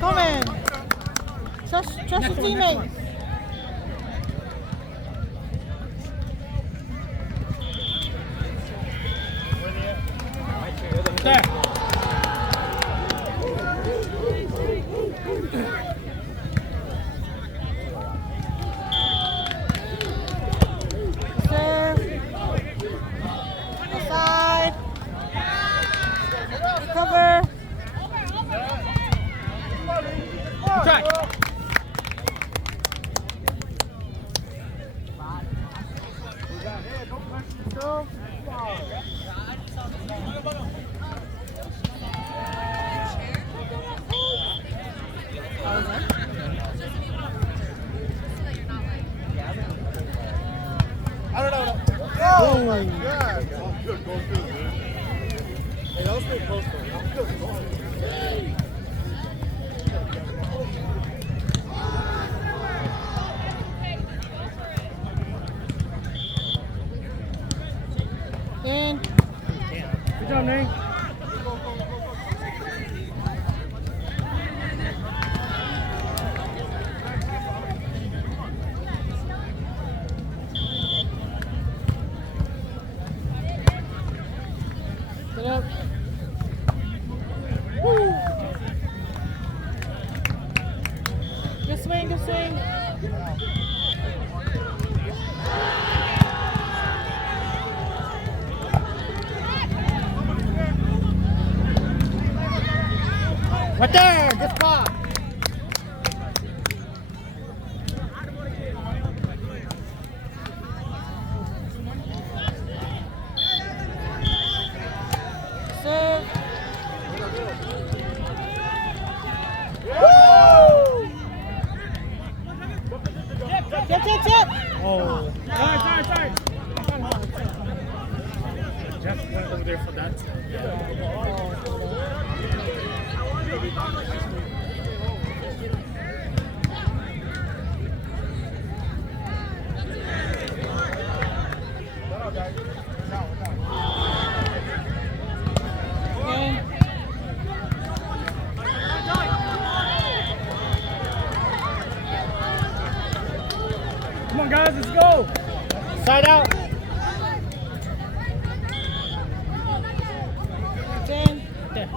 Come in. Trust your teammate. There. Serve. Aside. Recover. Try. I don't know. Oh my God. Good goal too, man. Hey, that was pretty close though. Good goal. In. Good job, Nate. Get up. Good swing, good swing. Right there. Good spot. Serve. Tip. Oh. Sorry. Jeff went over there for that. In. Come on, guys, let's go. Side out. In. There.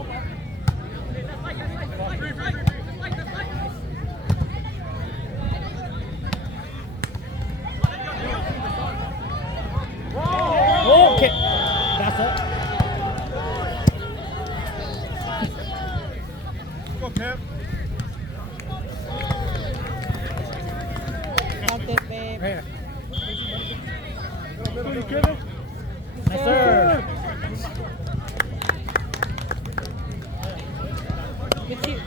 Okay. That's it. Go, Kev. Got this, babe. Right here. Middle, Kevin. Yes, sir. Good tip.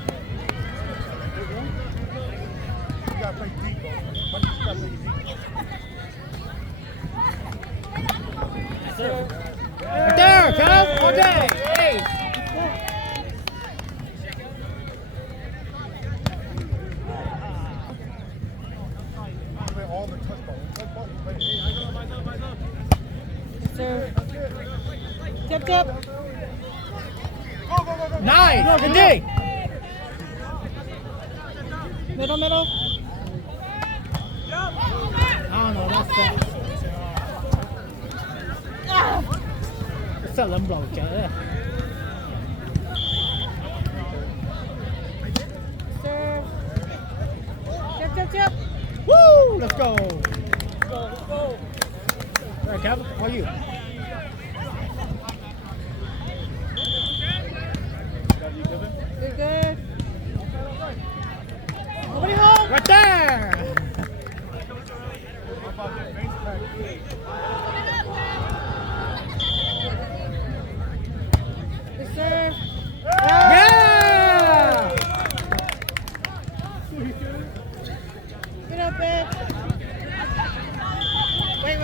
You gotta play deep, though. You gotta play deep. Yes, sir. Right there, Kev. All day. Hey. Play all the touch ball. Touch ball, you play. Serve. Tip. Go. Nice. Good day. Middle. I don't know. That's it. Rất là bầu trời. Serve. Tip. Woo! Let's go. All right, Kevin, how are you? Good. Nobody home. Right there. Good serve. Yeah! Get up, babe. Wait.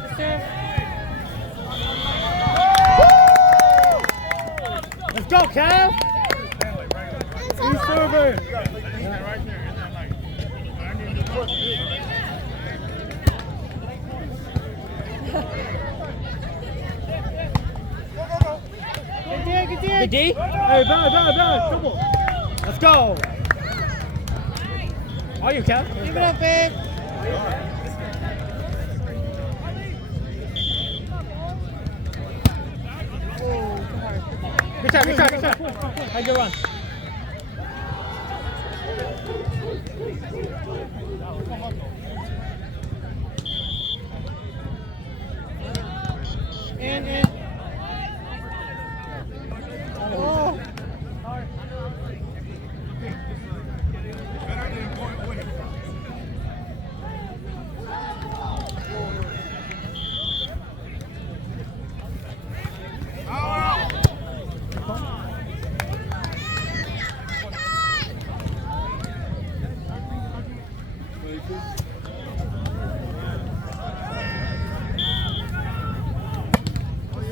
Good serve. Let's go, Kev. Good server. Good D, good D. Good D. Hey, bad. Double. Let's go. All you, Kev. Give it up, babe. Oh, too hard. Good try. How'd you run? In. Oh.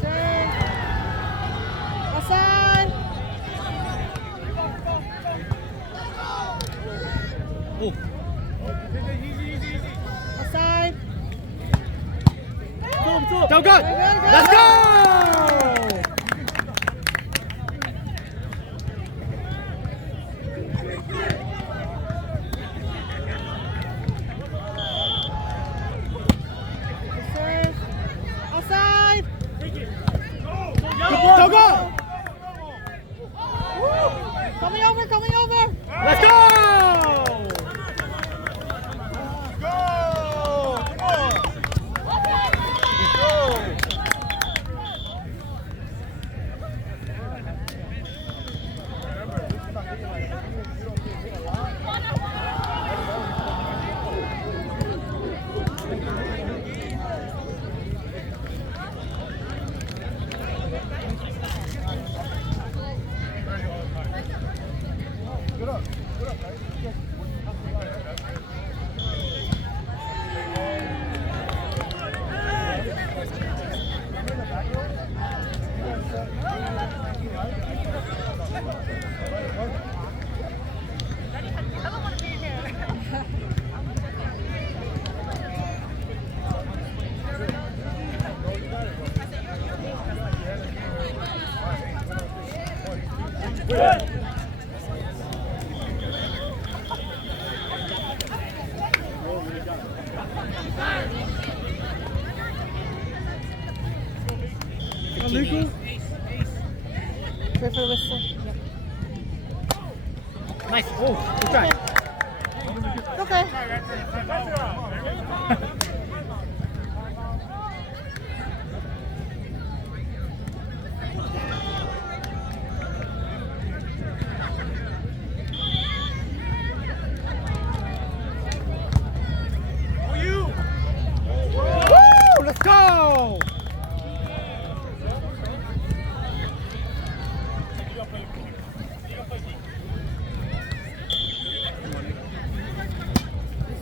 Serve. Outside. Oh. Outside. So good. Let's go. Serve. Outside. So good. Coming over. Let's go. Go! Come on! Get up, guys. Illegal. Wait for the whistle. Nice. Oh, good try. Okay. Woo! Let's go.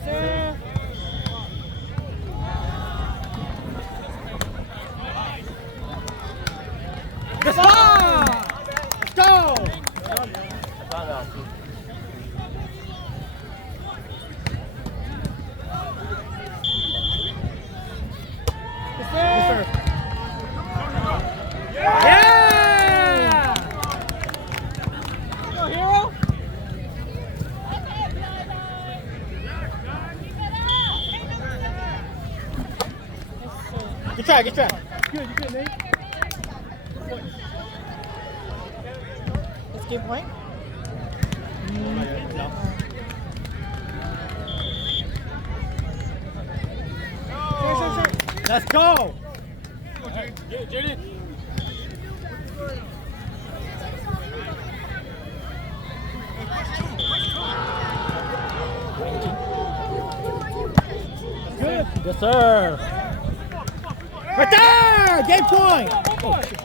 Serve. Let's go. Serve. Yeah! Go, hero. Good try. Good, Nate. It's game point. No. Sure. Let's go. Good. Yes, sir. Right there! Game point! Oh, shit.